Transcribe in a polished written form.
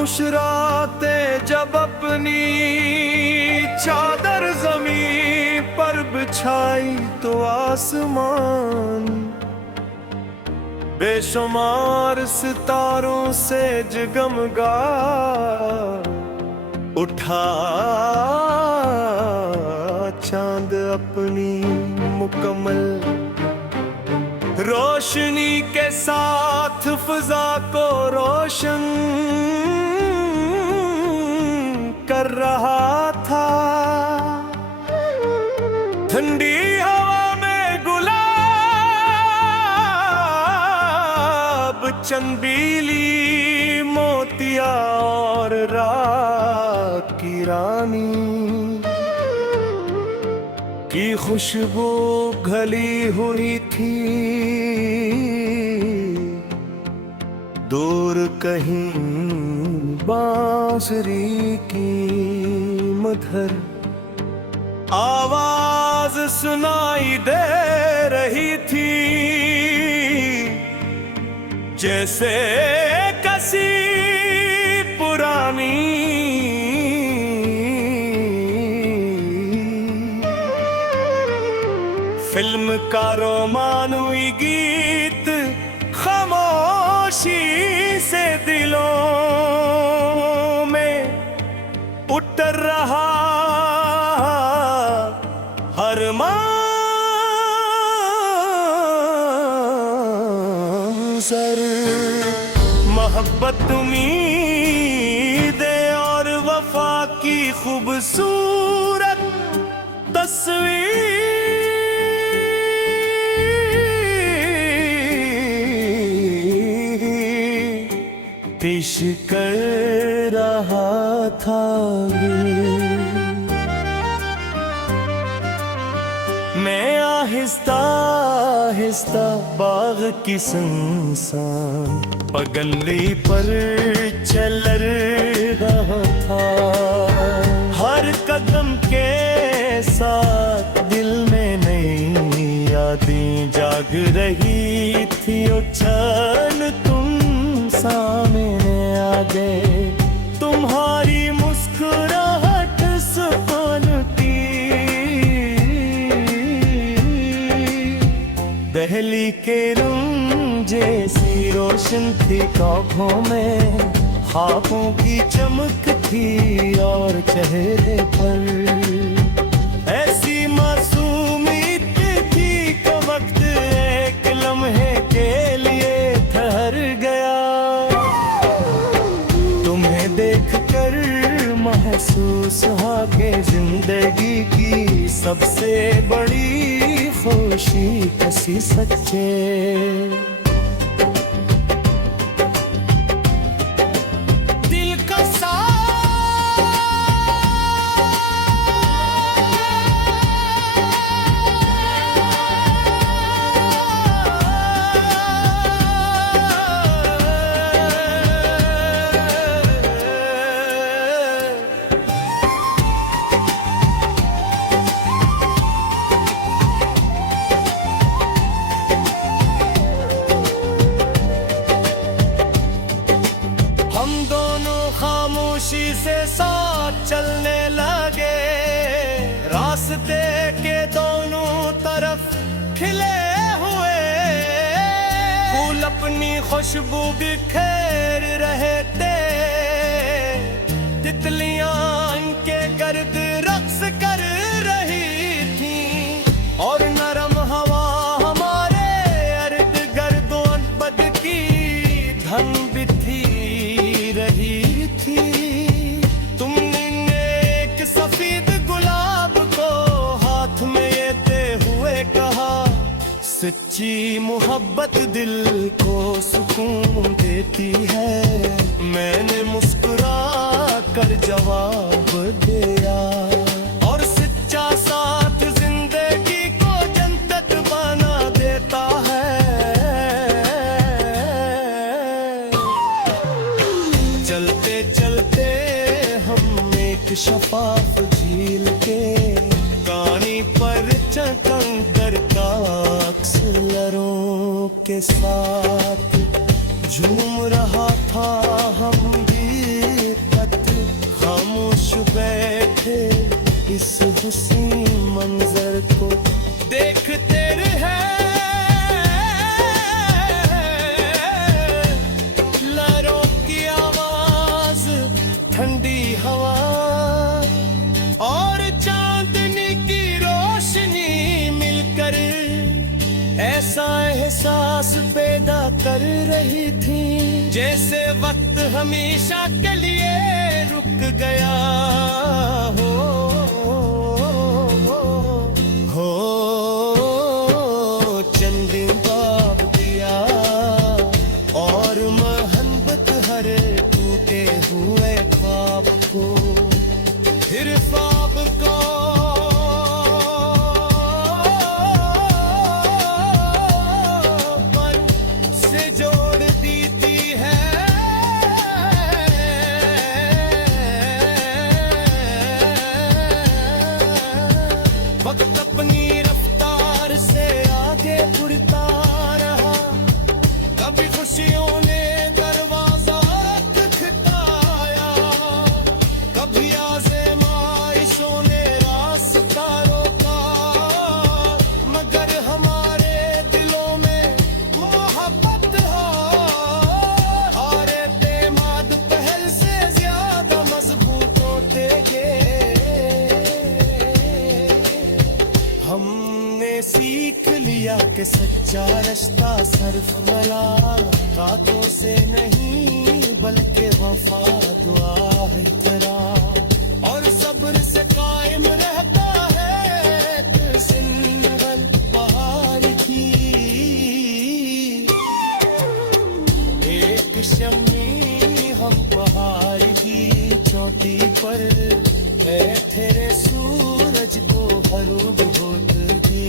खामोश रातें जब अपनी चादर जमीन पर बिछाई तो आसमान बेशुमार सितारों से जगमगा उठा। चांद अपनी मुकम्मल रोशनी के साथ फिजा को रोशन कर रहा था। ठंडी हवा में गुलाब, चंबीली, मोतिया और रात की रानी की खुशबू घली हुई थी। दूर कहीं बांसुरी की मधुर आवाज सुनाई दे रही थी, जैसे कसी पुरानी फिल्म का रोमानुई गीत खामोशी से दिलों में उतर रहा। हर मंज़र मोहब्बत, उम्मीदें और वफा की खूबसूरत तस्वीर पेश कर रहा था। मैं आहिस्ता आहिस्ता बाग की सुनसान पगली पर चल रहा था। हर कदम के साथ दिल में नई यादें जाग रही थी। उछल तुम सामने आ गए, तुम्हारी मुस्कुराहट सुकून की। दहली के रूम जैसी रोशन थी आँखों में, ख्वाबों की चमक थी और चेहरे पर ऐसी मासूमियत थी कि वक्त एक लम्हे के लिए ठहर गया। महसूस हुआ कि जिंदगी की सबसे बड़ी खुशी किसी सच्चे दिल का खामोशी से साथ चलने लगे। रास्ते के दोनों तरफ खिले हुए फूल अपनी खुशबू बिखेर रहे थे। तितलियां इनके गर्द रक्स कर रही थी और नरम हवा हमारे अर्द गर्द बद की धन बिथी रही थी। तुमने एक सफेद गुलाब को हाथ में लेते हुए कहा, सच्ची मोहब्बत दिल को सुकून देती है। मैंने मुस्कुरा कर जवाब दिया और सच्चा साथ जिंदगी को जन्नत बना देता है। चलते चलते हम एक शफाफ झील के पानी पर चमककर का अक्सरों के साथ झूम रहा था हम भी तक खामोश बैठे इस हुस्न मंजर को देखते रहे लहरों की आवाज ठंडी हवा और चांदनी की रोशनी मिलकर ऐसा एहसास पैदा कर रही थी जैसे वक्त हमेशा के लिए रुक गया हो चंद बाब दिया और मोहब्बत हर टूटे हुए ख्वाब को फिर ख्वाब को पर से जोड़ देती है वक्त अपनी रफ्तार से आगे बढ़ता रहा कभी खुशियों ने दरवाजा खटखटाया कभी आज़माइशों ने रास्ता रोका मगर हमारे दिलों में मोहब्बत हो और एतमाद पहल से ज्यादा मजबूत होते गए हमने सीख लिया कि सच्चा रिश्ता सिर्फ मुलाकातों से नहीं बल्कि वफा दुआ इकरार और सब्र से कायम रहता है सिंगल पहाड़ की एक शम्मी हम पहाड़ की चोटी पर बैठे रे सूरज को हरूब होते थे